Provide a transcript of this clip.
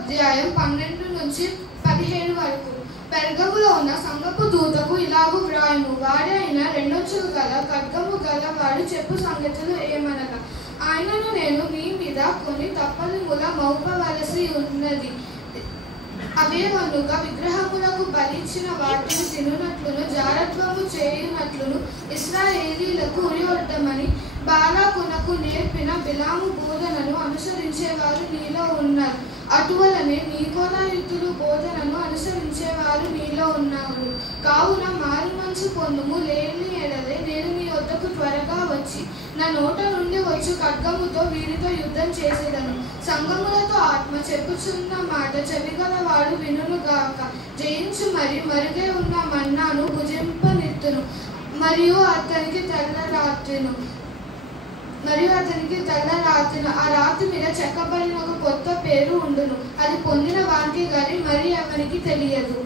అధ్యాయం 12-17 వరకు. పెర్గములో ఉన్న సంఘపు దూతకు ఇలాగు వ్రాయుము, వాడే అయిన రెండొంచులు గల ఖడ్గము గలవాడు చెప్పు సంగతులు ఏమనగా, ఆయనను నేను నీ మీద కొన్ని తప్పనిముల మౌపవలసి ఉన్నది. అవేవనుగా విగ్రహములకు బలిచ్చిన వాటిని తినునట్లును జారత్వము చేయునట్లును ఇశ్రాయేలీలకు ఉరియొద్దమని బాలాకునకు నేర్పిన బిలాము బోధనను అనుసరించేవారు నీలో ఉన్నారు. అటువలనే నీకోలాయుతులు బోధనను అనుసరించేవారు నీలో ఉన్నారు. కావున మారు మనసు పొందుము, లేని ఎడలే నేను నీ వద్దకు త్వరగా వచ్చి నా నోట నుండి వచ్చు ఖడ్గముతో వీరితో యుద్ధం చేసేదను. సంగములతో ఆత్మ చెప్పుచున్న మాట చెవిగలవాడు వినుగాక. జయించు మరుగే ఉన్న మన్నాను భుజింపనిత్తును, మరియు అతనికి తెల్ల రాత్రిను ఆ రాత్రి మీద చెక్కబడిన ఒక కొత్త పేరు ఉండును. అది పొందిన వానికి గాని మరి ఎవరికి తెలియదు.